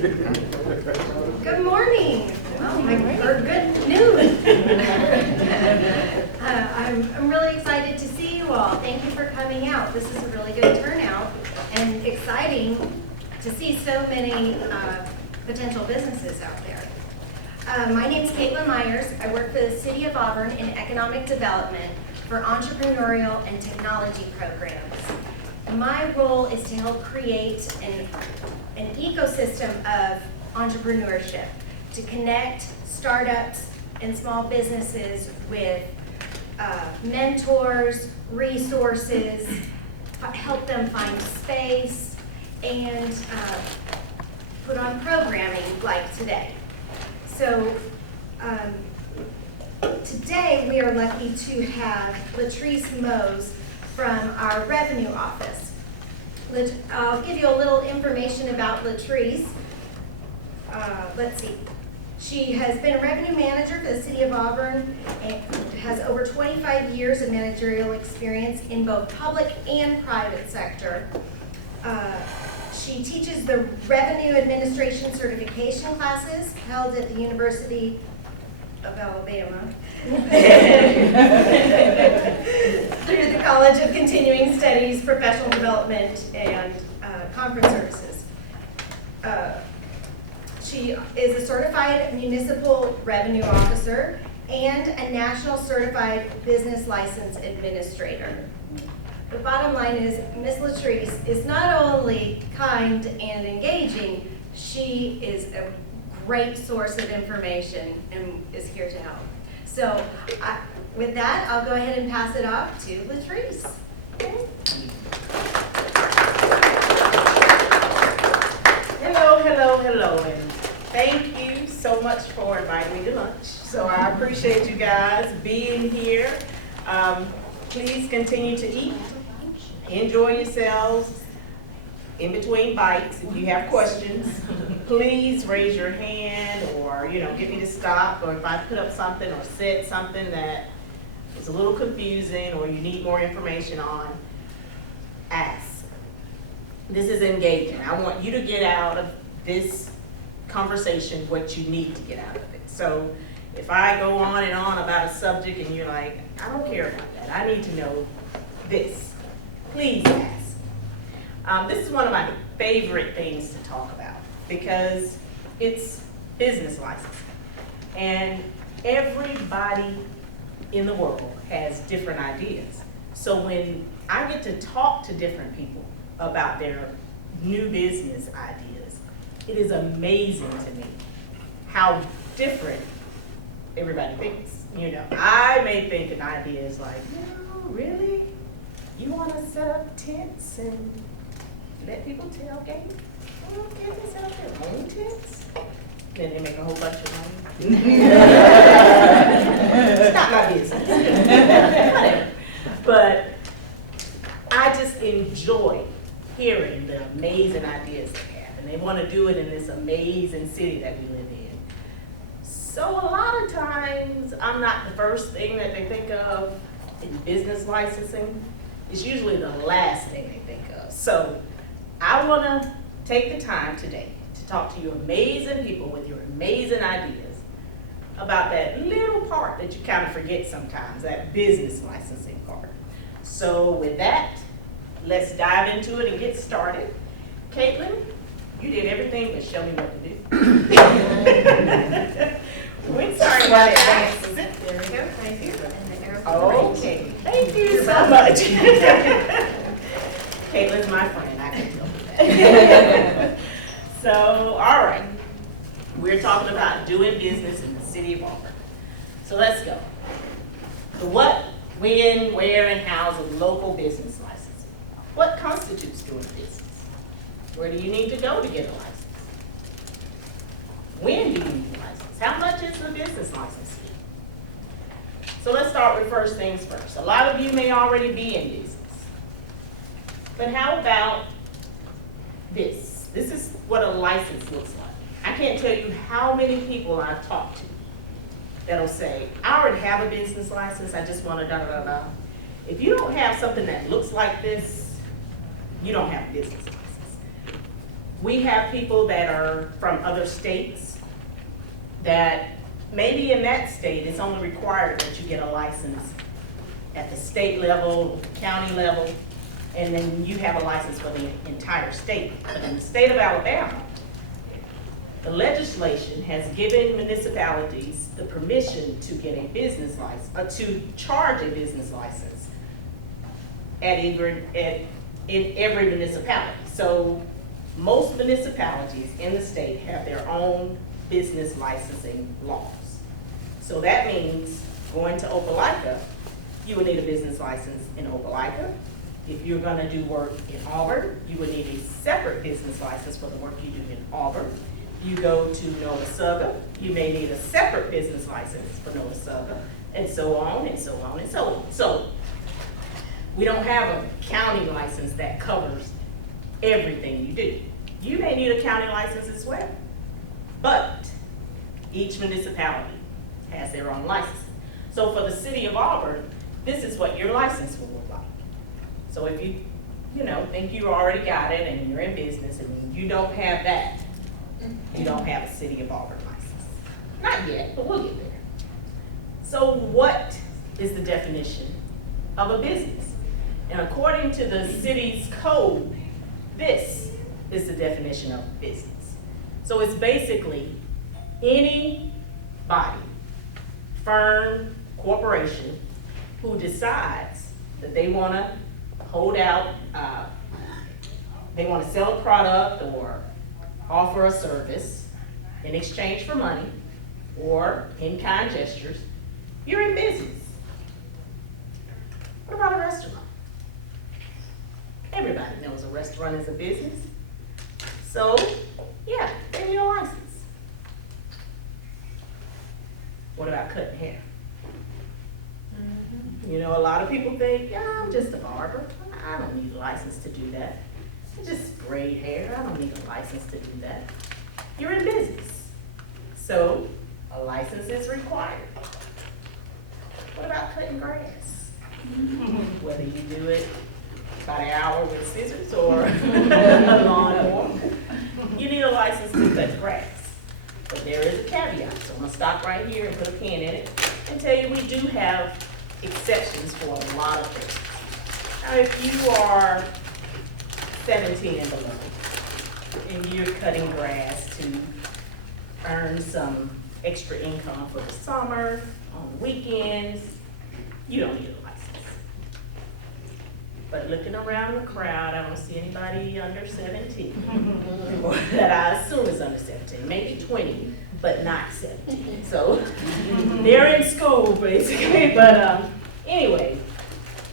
Good morning. Or good noon. I'm really excited to see you all. Thank you for coming out. This is a really good turnout and exciting to see so many potential businesses out there. My name is Caitlin Myers. I work for the City of Auburn in Economic Development for entrepreneurial and technology programs. My role is to help create an ecosystem of entrepreneurship, to connect startups and small businesses with mentors, resources, help them find space, and put on programming like today. So today we are lucky to have Latrice Mose from our revenue office. I'll give you a little information about Latrice. Let's see. She has been a revenue manager for the City of Auburn and has over 25 years of managerial experience in both public and private sector. She teaches the Revenue Administration certification classes held at the University of Alabama through the College of Continuing Studies, Professional Development, and Conference Services. She is a certified municipal revenue officer and a national certified business license administrator. The bottom line is Ms. Latrice is not only kind and engaging, she is a great source of information and is here to help. So with that, I'll go ahead and pass it off to Latrice. Hello, and thank you so much for inviting me to lunch. So I appreciate you guys being here. Please continue to eat, enjoy yourselves. In between bites, if you have questions, please raise your hand or, get me to stop, or if I put up something or said something that is a little confusing or you need more information on, ask. This is engaging. I want you to get out of this conversation what you need to get out of it. So if I go on and on about a subject and you're like, I don't care about that, I need to know this, please ask. This is one of my favorite things to talk about because it's business licensing. And everybody in the world has different ideas. So when I get to talk to different people about their new business ideas, it is amazing to me how different everybody thinks. I may think an idea is like, really? You want to set up tents and let people tailgate? Well, can't they set up their own tents? Then they make a whole bunch of money. It's not my business. Whatever. But I just enjoy hearing the amazing ideas they have, and they want to do it in this amazing city that we live in. So a lot of times, I'm not the first thing that they think of in business licensing. It's usually the last thing they think of. So I want to take the time today to talk to you amazing people with your amazing ideas about that little part that you kind of forget sometimes, that business licensing part. So with that, let's dive into it and get started. Caitlin, you did everything but show me what to do. We're sorry about that. There we go, right here. And the arrow. Okay, thank you so much. Caitlin's my friend, I can tell you that. So, all right, we're talking about doing business in the City of Auburn. So let's go. The what, when, where, and how's of local business licensing. What constitutes doing business? Where do you need to go to get a license? When do you need a license? How much is the business license fee? So let's start with first things first. A lot of you may already be in business. But how about this? This is what a license looks like. I can't tell you how many people I've talked to that'll say, I already have a business license, I just want to da-da-da-da. If you don't have something that looks like this, you don't have a business license. We have people that are from other states that maybe in that state, it's only required that you get a license at the state level, county level, and then you have a license for the entire state. But in the state of Alabama, the legislation has given municipalities the permission to get a business license, or to charge a business license in every municipality. So most municipalities in the state have their own business licensing laws. So that means going to Opelika, you would need a business license in Opelika. If you're gonna do work in Auburn, you would need a separate business license for the work you do in Auburn. You go to Notasulga, you may need a separate business license for Notasulga, and so on and so on and so on. So we don't have a county license that covers everything you do. You may need a county license as well, but each municipality has their own license. So for the city of Auburn, this is what your license will look like. So if you think you already got it and you're in business and you don't have that, you don't have a city of Auburn license. Not yet, but we'll get there. So what is the definition of a business? And according to the city's code, this is the definition of business. So it's basically any body, firm, corporation who decides that they want to hold out, they want to sell a product or offer a service in exchange for money or in-kind gestures, you're in business. What about a restaurant? Everybody knows a restaurant is a business. So, yeah, they need a license. What about cutting hair? You know, a lot of people think, yeah, I'm just a barber. I don't need a license to do that. I just braid hair. I don't need a license to do that. You're in business. So, a license is required. What about cutting grass? Whether you do it by the hour with scissors or a lawnmower, you need a license to cut grass. But there is a caveat, so I'm gonna stop right here and put a pin in it and tell you we do have exceptions for a lot of things. Now, if you are 17 and below, and you're cutting grass to earn some extra income for the summer, on the weekends, you don't need a license. But looking around the crowd, I don't see anybody under 17, or that I assume is under 17, maybe 20, but not 17. So they're in school basically. But anyway,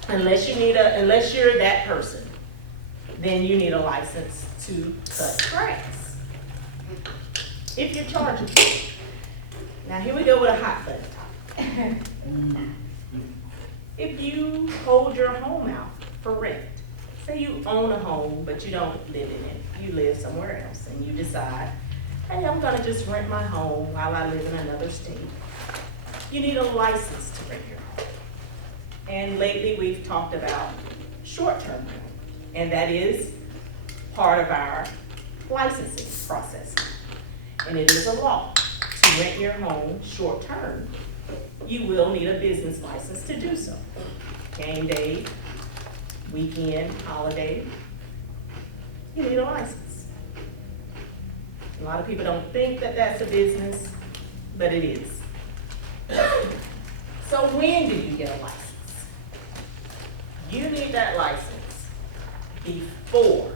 unless you're that person, then you need a license to cut grass. If you're charging. Now here we go with a hot button topic. If you hold your home out for rent, say you own a home but you don't live in it, you live somewhere else, and you decide, hey, I'm gonna just rent my home while I live in another state. You need a license to rent your home. And lately we've talked about short-term rental, and that is part of our licensing process. And it is a law to rent your home short-term. You will need a business license to do so. Game day, weekend, holiday, you need a license. A lot of people don't think that that's a business, but it is. So when do you get a license? You need that license before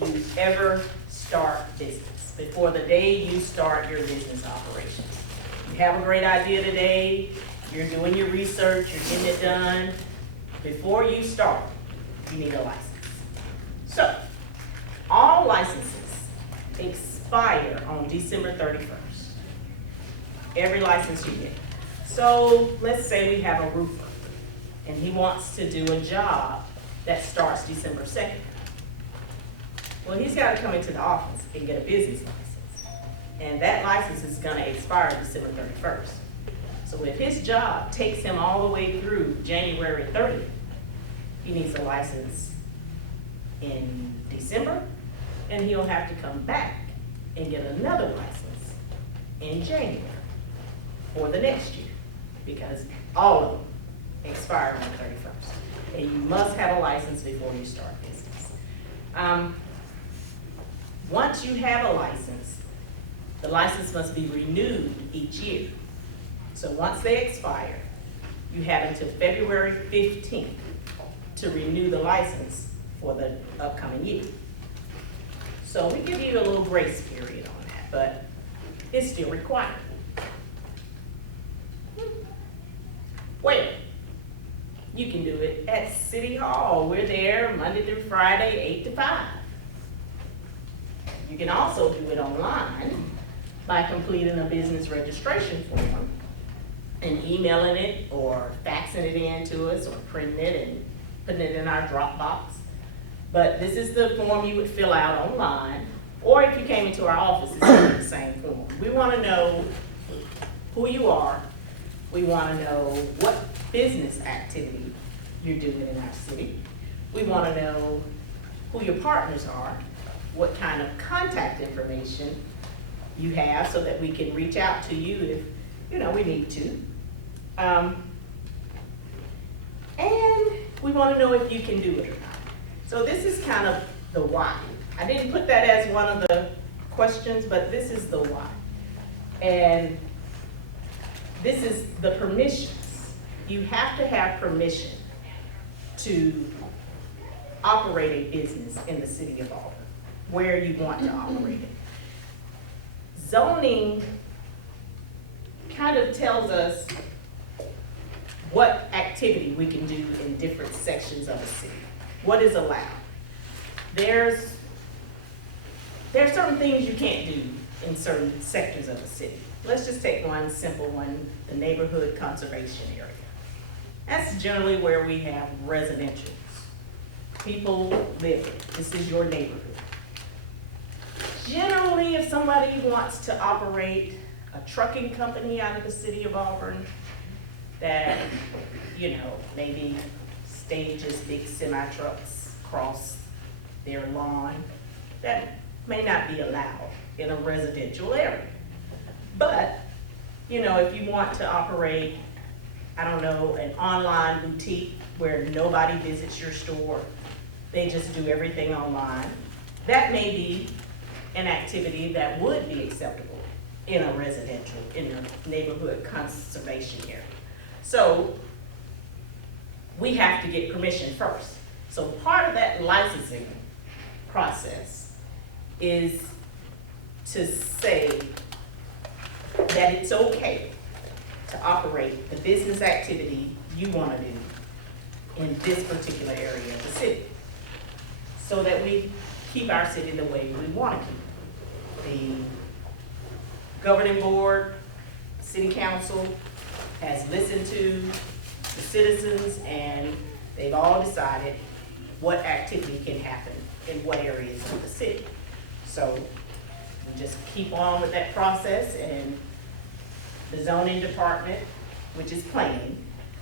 you ever start business, before the day you start your business operations. You have a great idea today, you're doing your research, you're getting it done. Before you start, you need a license. So, all licenses expire on December 31st. Every license you get. So, let's say we have a roofer, and he wants to do a job that starts December 2nd. Well, he's got to come into the office and get a business license. And that license is going to expire December 31st. So if his job takes him all the way through January 30th, he needs a license in December and he'll have to come back and get another license in January for the next year, because all of them expire on the 31st. And you must have a license before you start business. Once you have a license, the license must be renewed each year. So once they expire, you have until February 15th to renew the license for the upcoming year. So we give you a little grace period on that, but it's still required. Well, you can do it at City Hall. We're there Monday through Friday, 8 to 5. You can also do it online by completing a business registration form and emailing it or faxing it in to us or printing it and putting it in our Dropbox. But this is the form you would fill out online, or if you came into our office, it's the same form. We want to know who you are. We want to know what business activity you're doing in our city. We want to know who your partners are, what kind of contact information you have so that we can reach out to you if, we need to. And we want to know if you can do it or not. So this is kind of the why. I didn't put that as one of the questions, but this is the why. And this is the permissions. You have to have permission to operate a business in the city of Auburn, where you want to operate it. Zoning kind of tells us what activity we can do in different sections of a city. What is allowed? There's certain things you can't do in certain sectors of a city. Let's just take one simple one, the neighborhood conservation area. That's generally where we have residentials. People live. This is your neighborhood. Generally, if somebody wants to operate a trucking company out of the city of Auburn that, maybe stages big semi-trucks across their lawn, that may not be allowed in a residential area. But, if you want to operate, an online boutique where nobody visits your store, they just do everything online, that may be an activity that would be acceptable in a residential, in a neighborhood conservation area. So we have to get permission first. So part of that licensing process is to say that it's okay to operate the business activity you want to do in this particular area of the city, so that we keep our city the way we want to keep it. The governing board, city council has listened to the citizens, and they've all decided what activity can happen in what areas of the city. So we just keep on with that process, and the zoning department, which is planning,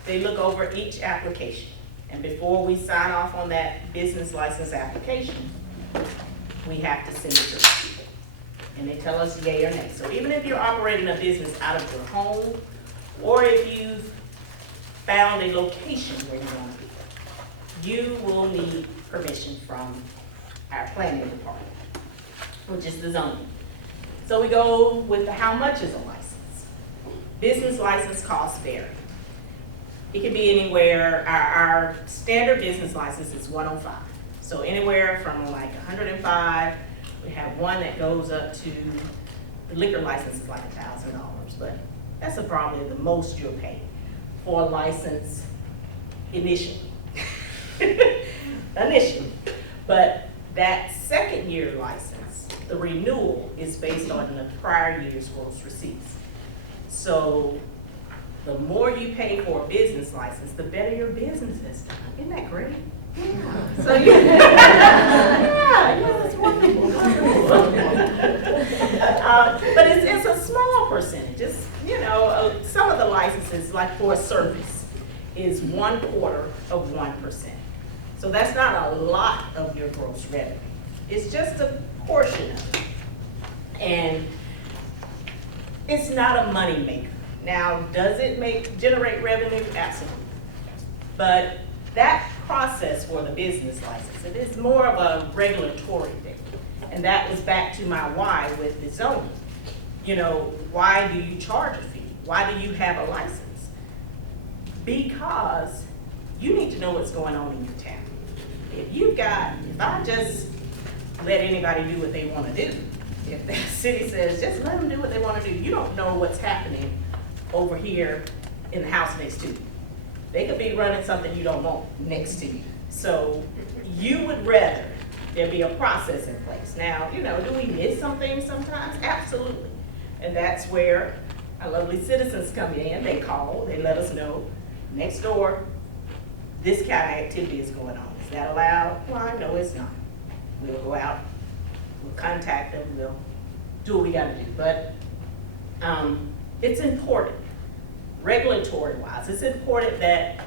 they look over each application. And before we sign off on that business license application, we have to send it to them. And they tell us yay or nay. So even if you're operating a business out of your home, or if you've found a location where you want to be, you will need permission from our planning department, which is the zoning. So we go with the how much is a license. Business license costs vary. It can be anywhere, our standard business license is $105. So anywhere from like $105, we have one that goes up to, the liquor license is like $1,000, but that's probably the most you'll pay for a license initially. But that second year license, the renewal is based on the prior year's gross receipts. So the more you pay for a business license, the better your business is done. Isn't that great? Yeah. So it's wonderful. But it's a small percentage. It's, some of the licenses, like for a service, is 1/4 of 1%. So that's not a lot of your gross revenue. It's just a portion of it. And it's not a money maker. Now, does it generate revenue? Absolutely. But that process for the business license, it is more of a regulatory thing. And that was back to my why with the zoning. You know, why do you charge a fee? Why do you have a license? Because you need to know what's going on in your town. If I just let anybody do what they want to do, if the city says, just let them do what they want to do, you don't know what's happening over here in the house next to you. They could be running something you don't want next to you. So you would rather there be a process in place. Now, you know, do we miss some things sometimes? Absolutely. And that's where our lovely citizens come in. They call, they let us know, next door, this kind of activity is going on. Is that allowed? Well, no, it's not. We'll go out, we'll contact them, we'll do what we gotta do. But it's important, regulatory wise, it's important that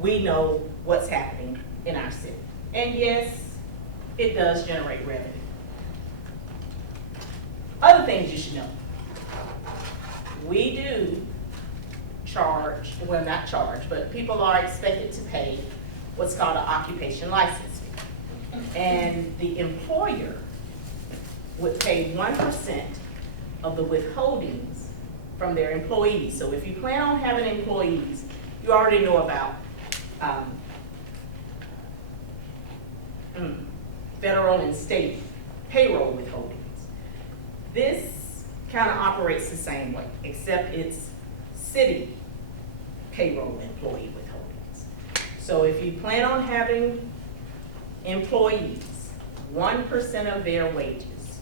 we know what's happening in our city. And yes, it does generate revenue. Other things you should know. We do charge, well, not charge, but people are expected to pay what's called an occupation license fee. And the employer would pay 1% of the withholdings from their employees. So if you plan on having employees, you already know about federal and state payroll withholdings. This kind of operates the same way, except it's city payroll employee withholdings. So if you plan on having employees, 1% of their wages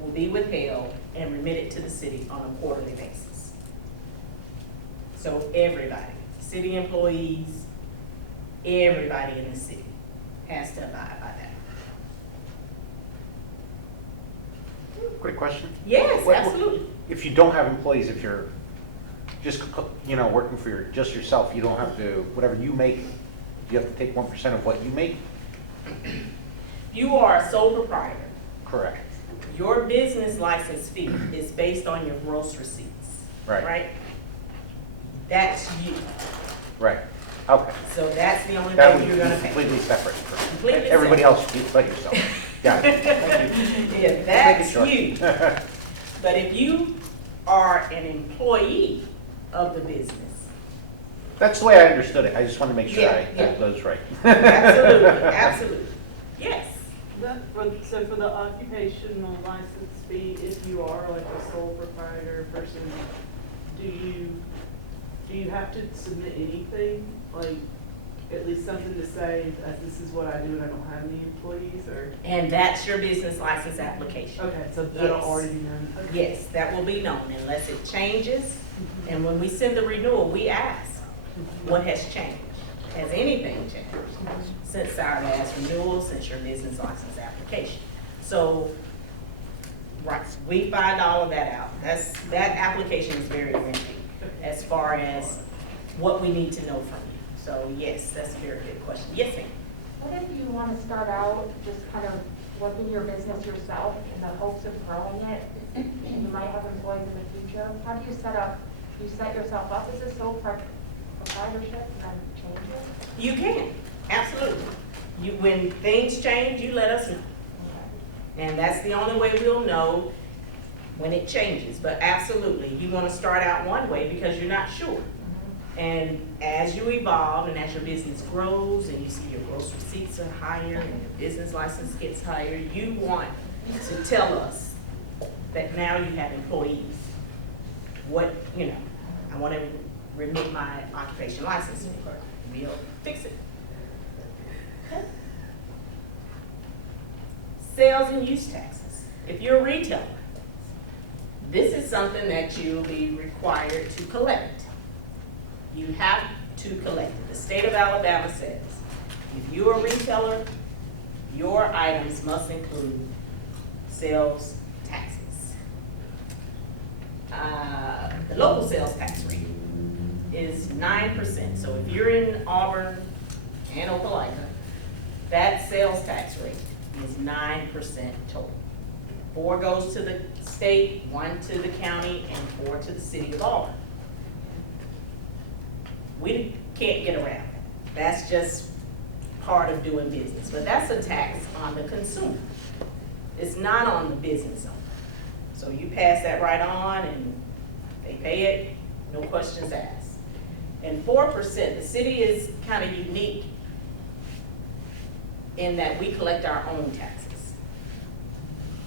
will be withheld and remitted to the city on a quarterly basis. So everybody, city employees, everybody in the city has to abide by that. Quick question. Yes, absolutely. If you don't have employees, if you're just, you know, working for just yourself, you don't have to, whatever you make, you have to take 1% of what you make? You are a sole proprietor. Correct. Your business license fee is based on your gross receipts. Right. Right? That's you. Right. Okay. So that's the only That thing would you're be gonna pay. completely separate from Completely everybody separate. else but yourself. Got it. Thank you. Yeah, that's Making sure. you. But if you are an employee of the business, That's the way I understood it. I just wanted to make sure Yeah, I yeah. got those right. absolutely, absolutely. Yes. So for the occupational license fee, if you are like a sole proprietor person, do you have to submit anything? Like, at least something to say that this is what I do and I don't have any employees, or? And that's your business license application. Okay, so that'll Yes. already be known. Okay. Yes, that will be known unless it changes. And when we send the renewal, we ask, what has changed? Has anything changed since our last renewal, since your business license application? So, right, we $5 that out. That application is very lengthy as far as what we need to know from you. So yes, that's a very good question. Yes, ma'am. What if you want to start out just kind of working your business yourself in the hopes of growing it, and you might have employees in the future? How do you set yourself up as a sole proprietorship and then change it? You can, absolutely. When things change, you let us know. And that's the only way we'll know when it changes. But absolutely, you want to start out one way because you're not sure. And as you evolve and as your business grows and you see your gross receipts are higher and your business license gets higher, you want to tell us that now you have employees. What, you know, I want to remit my occupation license. We'll fix it. Okay. Sales and use taxes. If you're a retailer, this is something that you'll be required to collect. You have to collect it. The state of Alabama says, if you're a retailer, your items must include sales taxes. The local sales tax rate is 9%. So if you're in Auburn and Opelika, that sales tax rate is 9% total. 4 goes to the state, 1 to the county, and 4 to the city of Auburn. We can't get around it. That's just part of doing business, but that's a tax on the consumer. It's not on the business owner. So you pass that right on and they pay it, no questions asked. And 4%, the city is kind of unique in that we collect our own taxes.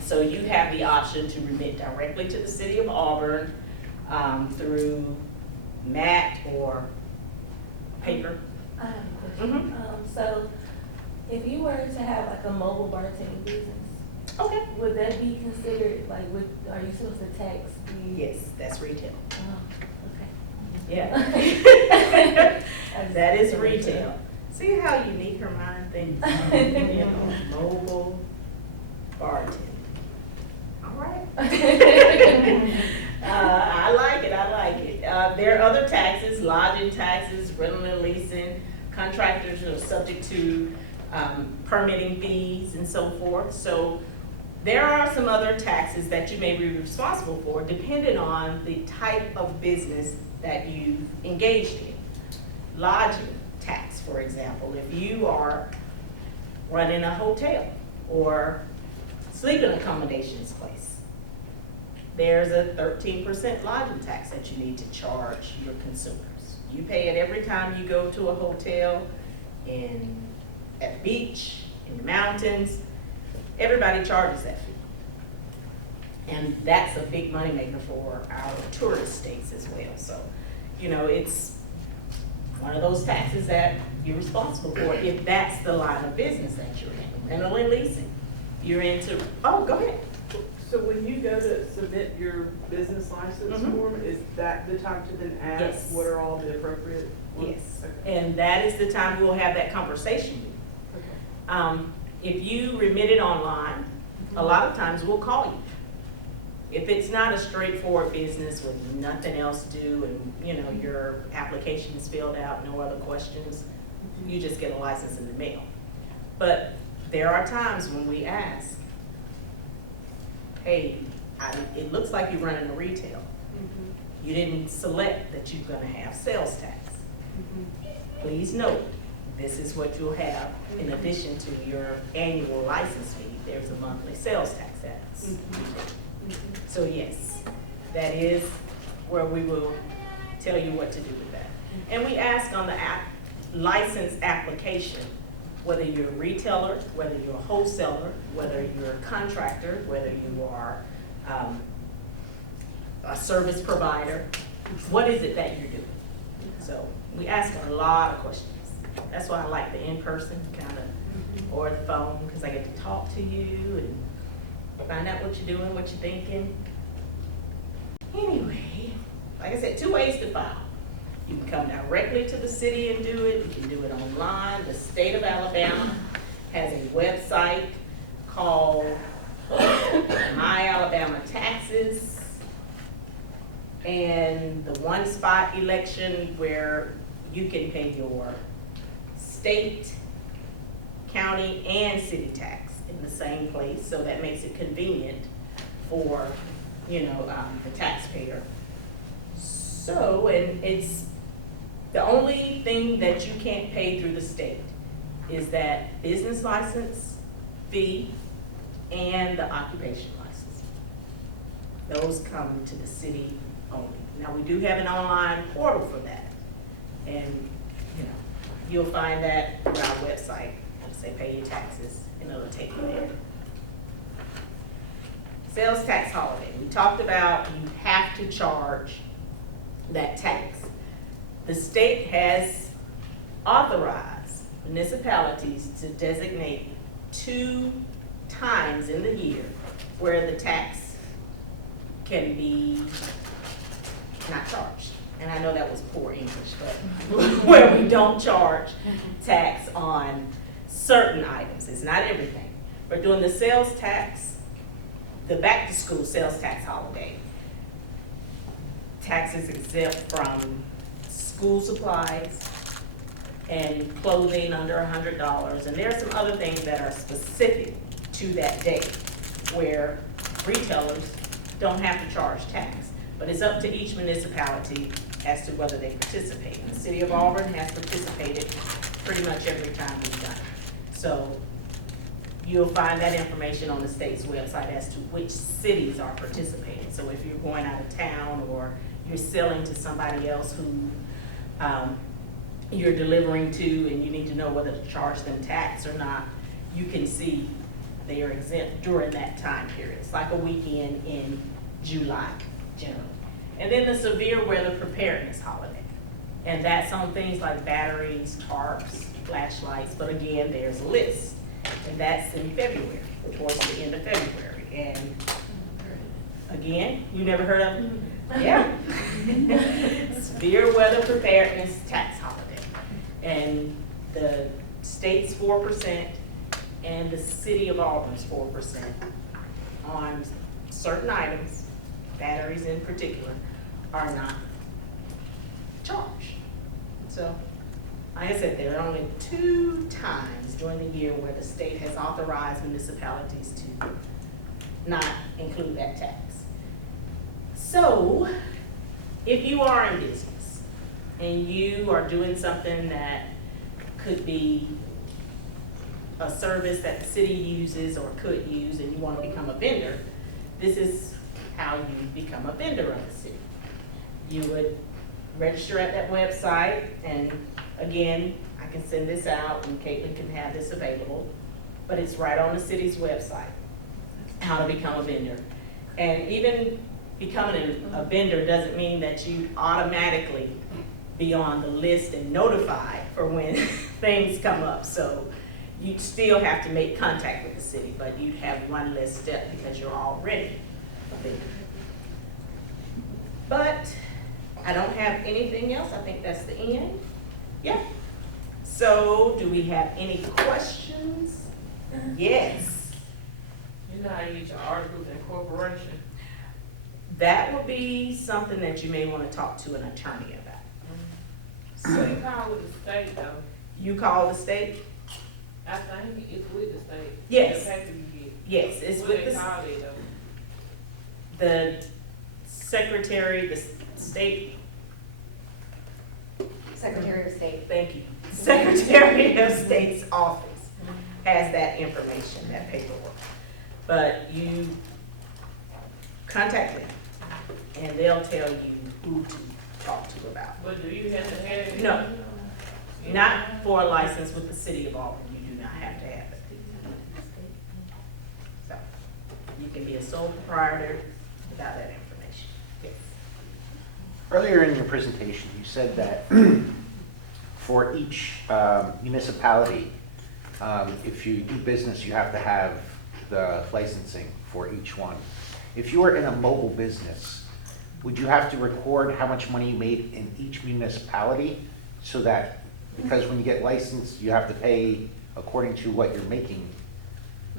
So you have the option to remit directly to the city of Auburn through MAT or paper. I have a question. So if you were to have like a mobile bartending business, Okay. would that be considered, like, are you supposed to tax the? Yes, that's retail. Oh, okay. Yeah. That is retail. See how unique her mind thinks? You know, mobile bartending. All right. I like it, I like it. There are other taxes, lodging taxes, rental and leasing, contractors are subject to permitting fees and so forth. So there are some other taxes that you may be responsible for depending on the type of business that you've engaged in. Lodging tax, for example, if you are running a hotel or sleeping accommodations place, there's a 13% lodging tax that you need to charge your consumers. You pay it every time you go to a hotel at the beach, in the mountains. Everybody charges that fee. And that's a big moneymaker for our tourist states as well. So, you know, it's one of those taxes that you're responsible for if that's the line of business that you're in. Rental and leasing. You're into, oh, go ahead. So when you go to submit your business license Mhm. form, is that the time to then ask Yes. what are all the appropriate ones? Yes. Okay. And that is the time we'll have that conversation with you. Okay. If you remit it online, a lot of times we'll call you. If it's not a straightforward business with nothing else due and, you know, your application is filled out, no other questions, you just get a license in the mail. But there are times when we ask, hey, it looks like you're running a retail. Mhm. You didn't select that you're gonna have sales tax. Mhm. Please note, this is what you'll have in addition to your annual license fee. There's a monthly sales tax that's Mhm. So yes, that is where we will tell you what to do with that. And we ask on the license application, whether you're a retailer, whether you're a wholesaler, whether you're a contractor, whether you are a service provider, what is it that you're doing? So we ask a lot of questions. That's why I like the in-person kind of, or the phone, because I get to talk to you and find out what you're doing, what you're thinking. Anyway, like I said, 2 ways to file. You can come directly to the city and do it. You can do it online. The state of Alabama has a website called My Alabama Taxes. And the one spot election where you can pay your state, county, and city tax in the same place, so that makes it convenient for, you know, the taxpayer. So, and it's, the only thing that you can't pay through the state is that business license fee and the occupation license. Those come to the city only. Now, we do have an online portal for that. And, you know, you'll find that through our website. It'll say pay your taxes, and it'll take you there. Sales tax holiday. We talked about you have to charge that tax. The state has authorized municipalities to designate 2 times in the year where the tax can be not charged. And I know that was poor English, but where we don't charge tax on certain items. It's not everything. We're doing the sales tax, the back to school sales tax holiday. Taxes exempt from school supplies and clothing under $100. And there are some other things that are specific to that day, where retailers don't have to charge tax. But it's up to each municipality as to whether they participate. The city of Auburn has participated pretty much every time we've done it. So you'll find that information on the state's website as to which cities are participating. So if you're going out of town or you're selling to somebody else who you're delivering to and you need to know whether to charge them tax or not, you can see they are exempt during that time period. It's like a weekend in July, generally. And then the severe weather preparedness holiday. And that's on things like batteries, tarps, flashlights, but again, there's a list. And that's in February, towards the end of February. And again, you never heard of them? Yeah. Severe weather preparedness tax holiday. And the state's 4% and the city of Auburn's 4% on certain items, batteries in particular, are not charged. So, like I said, there are only 2 times during the year where the state has authorized municipalities to not include that tax. So, if you are in business and you are doing something that could be a service that the city uses or could use and you want to become a vendor, this is how you become a vendor of the city. You would register at that website, and again, I can send this out and Caitlin can have this available, but it's right on the city's website, how to become a vendor. And even becoming a vendor doesn't mean that you automatically be on the list and notified for when things come up. So you'd still have to make contact with the city, but you'd have one less step because you're already a vendor. But I don't have anything else. I think that's the end. Yeah. So do we have any questions? Yes. You know how you get your articles of incorporation? That would be something that you may want to talk to an attorney about. So you call with the state though? You call the state? I think it's with the state. Yes. The paper you get. Yes, it's What with they the, call it though? the secretary, the state, Secretary of State. thank you, Secretary of State's office has that information, that paperwork. But you contact them and they'll tell you who to talk to about. But do you have to have it? No, not for a license with the city of Auburn, you do not have to have it. So, you can be a sole proprietor without that information. Yes. Earlier in your presentation, you said that for each municipality, if you do business, you have to have the licensing for each one. If you were in a mobile business, would you have to record how much money you made in each municipality so that, because when you get licensed, you have to pay according to what you're making.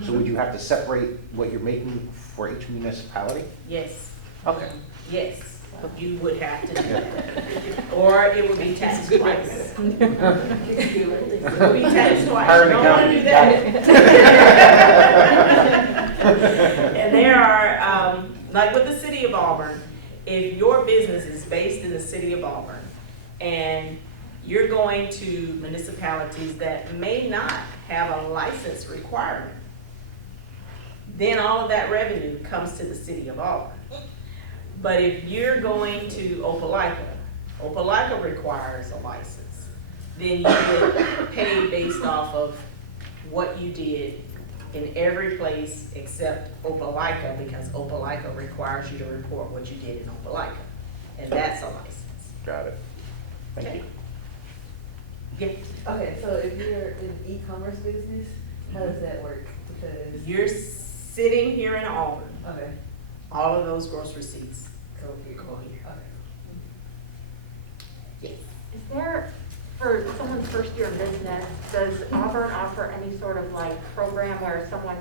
So would you have to separate what you're making for each municipality? Yes, Okay. yes, you would have to do that. Or it would be taxed twice. It would be taxed twice. Hire You an don't want to do accountant. that. And there are, like with the city of Auburn, if your business is based in the city of Auburn and you're going to municipalities that may not have a license requirement, then all of that revenue comes to the city of Auburn. But if you're going to Opelika requires a license, then you would pay based off of what you did in every place except Opelika, because Opelika requires you to report what you did in Opelika, and that's a license. Got it. Thank you. Yeah. Okay, so if you're in e-commerce business, how does that work? Because, You're sitting here in Auburn, okay, all of those gross receipts go here. go here. Okay. Yes. Is there, for someone's first year of business, does Auburn offer any sort of like program where someone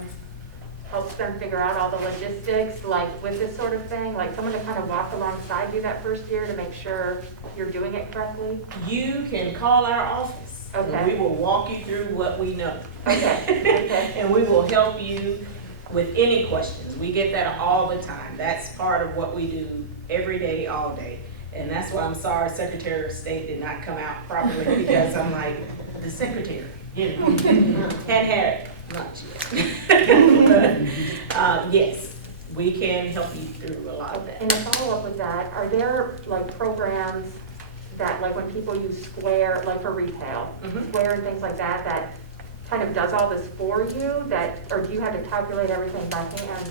helps them figure out all the logistics, like with this sort of thing? Like someone to kind of walk alongside you that first year to make sure you're doing it correctly? You can call our office. And Okay. we will walk you through what we know. Okay, okay. And we will help you with any questions. We get that all the time. That's part of what we do every day, all day. And that's why I'm sorry Secretary of State did not come out properly, because I'm like, the secretary, you know, hadn't had lunch yet. But, yes, we can help you through a lot of that. And a follow-up with that, are there like programs that, like when people use Square, like for retail, Mhm. Square and things like that, that kind of does all this for you, that, or do you have to calculate everything by hand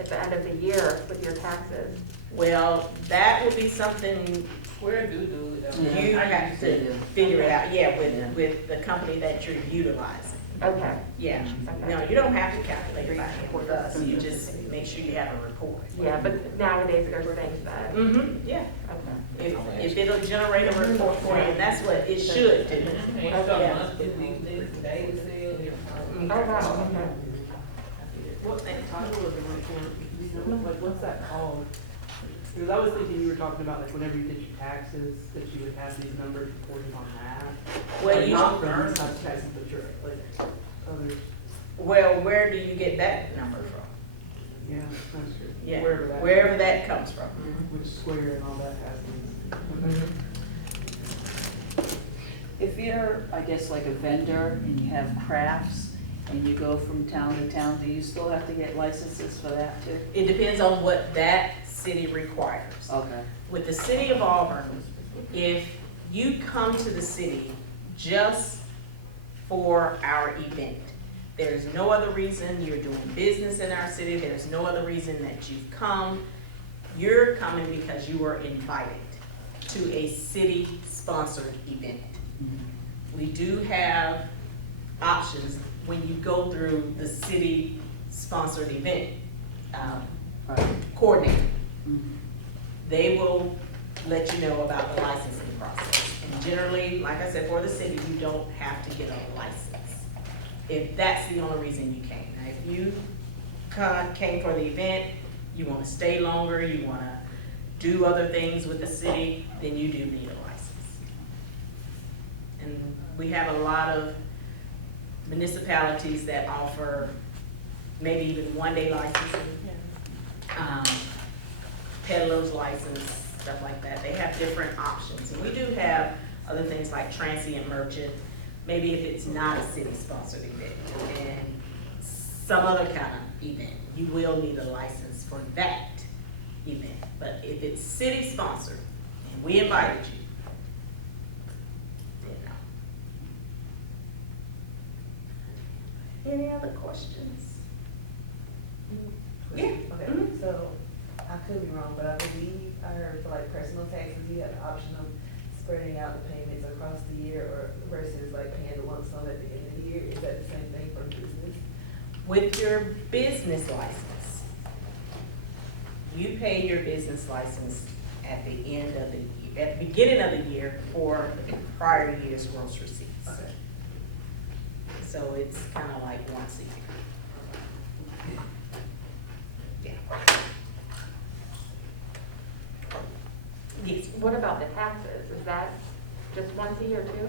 at the end of the year with your taxes? Well, that would be something Where do it? you have to figure it out, yeah, with the company that you're utilizing. Okay, Yeah, Okay. no, you don't have to calculate it by hand with us, you just make sure you have a report. yeah, but nowadays there's things that, Mm-hmm, yeah, okay. if it'll generate a report for you, and that's what it should do. Yeah. Daily sales. Oh, wow, okay. What title of the report, do you know, like, what's that called? Because I was thinking you were talking about like whenever you did your taxes, that you would have these numbers reported on that. Well, Like, you, not for these types of taxes, but your, like, others, well, where do you get that number from? yeah, that's true. Yeah, Wherever that. that comes from. Which Square and all that has these. Mhm. If you're, I guess, like a vendor and you have crafts and you go from town to town, do you still have to get licenses for that too? It depends on what that city requires. Okay. With the city of Auburn, if you come to the city just for our event, there's no other reason you're doing business in our city, there's no other reason that you've come. You're coming because you were invited to a city-sponsored event. We do have options when you go through the city-sponsored event Right. coordinator. Mhm. They will let you know about the licensing process. And generally, like I said, for the city, you don't have to get a license, if that's the only reason you came. Now, if you came for the event, you wanna stay longer, you wanna do other things with the city, then you do need a license. And we have a lot of municipalities that offer maybe even one-day licensing. Peddler's license, stuff like that. They have different options. And we do have other things like transient merchant, maybe if it's not a city-sponsored event, and some other kind of event, you will need a license for that event. But if it's city-sponsored and we invited you, then no. Any other questions? Yeah. Okay, Mhm. so I could be wrong, but I believe I heard for like personal taxes, you have the option of spreading out the payments across the year or versus like paying the lump sum at the end of the year. Is that the same thing for business? With your business license, you pay your business license at the end of the year, at the beginning of the year for the prior year's gross receipts. Okay. So it's kind of like once a year. Yeah. Yes, What about the taxes? Is that just once a year too?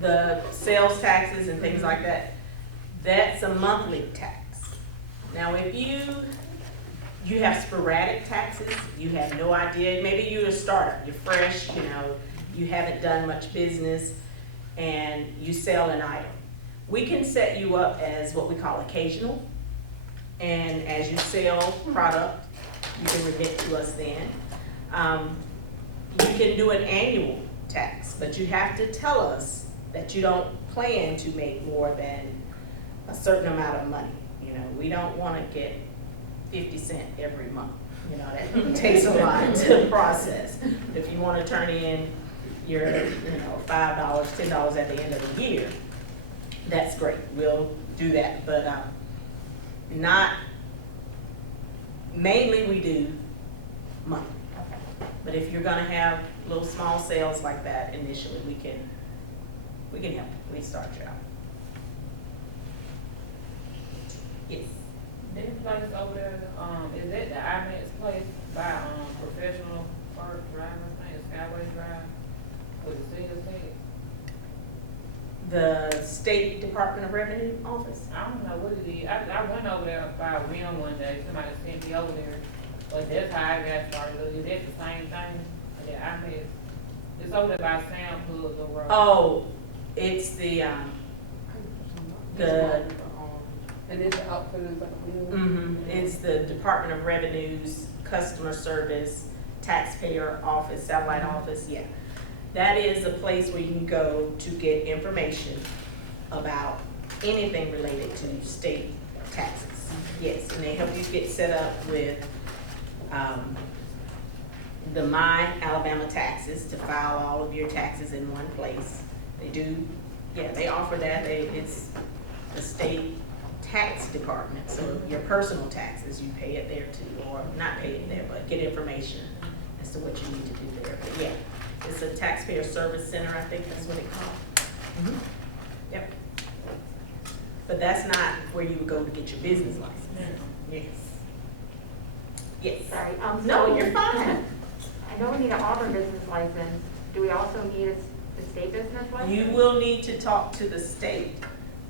the sales taxes and things like that, that's a monthly tax. Now, if you have sporadic taxes, you have no idea, maybe you're a startup, you're fresh, you know, you haven't done much business, and you sell an item. We can set you up as what we call occasional, and as you sell product, you can remit to us then. You can do an annual tax, but you have to tell us that you don't plan to make more than a certain amount of money. You know, we don't want to get 50 cents every month. You know, that takes a lot to process. If you want to turn in your, $5, $10 at the end of the year, that's great. We'll do that, but not, mainly we do monthly. But if you're gonna have little small sales like that initially, we can help you. We start you out. Yes. This place over there, is that the IMAX place by, professional car driver, I think it's Skyway Drive, with the single seat? The State Department of Revenue office? I don't know what it is, I went over there by a rim one day, somebody sent me over there, but that's how I got started, is that the same thing? Yeah, IMAX, it's over there by Sam Hood, the road. Oh, it's the, And then the output is like a wheel. it's the Department of Revenue's Customer Service Taxpayer Office, Satellite Office, yeah. That is a place where you can go to get information about anything related to state taxes. Yes, and they help you get set up with, the My Alabama Taxes to file all of your taxes in one place. They do, yeah, they offer that. It's the state tax department, so your personal taxes, you pay it there too, or not pay it there, but get information as to what you need to do there. But yeah, it's a taxpayer service center, I think that's what it's called. Yep. But that's not where you would go to get your business license. Yes. Yes. Sorry, No, so- you're fine. I know we need an Auburn business license. Do we also need a state business license? You will need to talk to the state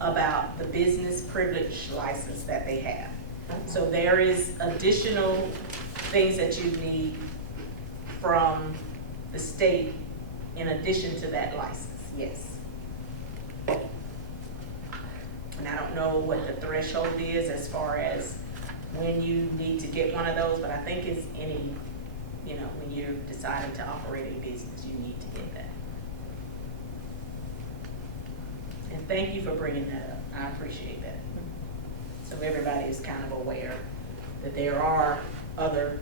about the business privilege license that they have. So there is additional things that you need from the state in addition to that license, yes. And I don't know what the threshold is as far as when you need to get one of those, but I think it's any, when you're deciding to operate a business, you need to get that. And thank you for bringing that up. I appreciate that. So everybody is kind of aware that there are other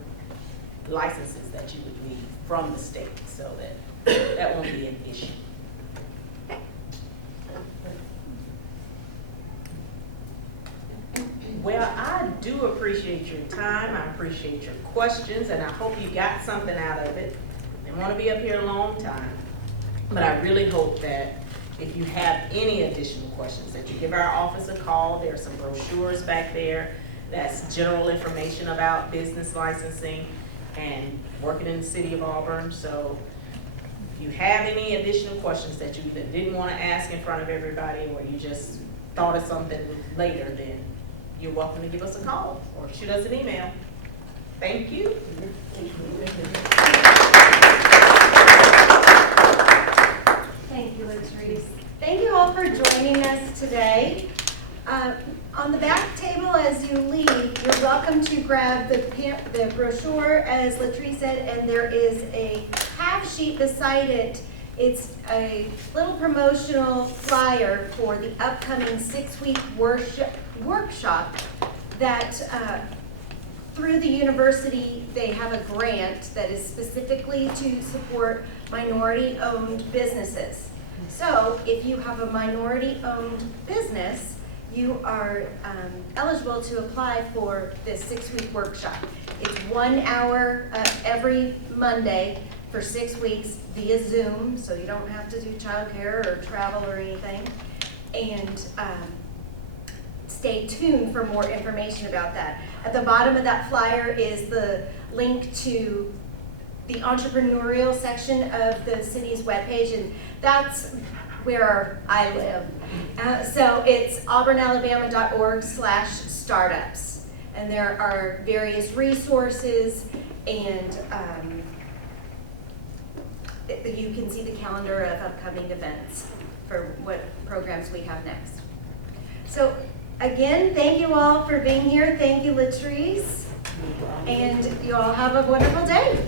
licenses that you would need from the state, so that won't be an issue. Well, I do appreciate your time. I appreciate your questions, and I hope you got something out of it. I want to be up here a long time, but I really hope that if you have any additional questions, that you give our office a call. There are some brochures back there. That's general information about business licensing and working in the city of Auburn. So if you have any additional questions that you either didn't want to ask in front of everybody, or you just thought of something later, then you're welcome to give us a call or shoot us an email. Thank you. Thank you, Latrice. Thank you all for joining us today. On the back table as you leave, you're welcome to grab the brochure, as Latrice said, and there is a half sheet beside it. It's a little promotional flyer for the upcoming 6-week workshop that through the university, they have a grant that is specifically to support minority-owned businesses. So if you have a minority-owned business, you are eligible to apply for this 6-week workshop. It's 1 hour every Monday for 6 weeks via Zoom, so you don't have to do childcare or travel or anything. And stay tuned for more information about that. At the bottom of that flyer is the link to the entrepreneurial section of the city's webpage, and that's where I live. So it's auburnalabama.org/startups. And there are various resources, and you can see the calendar of upcoming events for what programs we have next. So again, thank you all for being here. Thank you, Latrice. And you all have a wonderful day.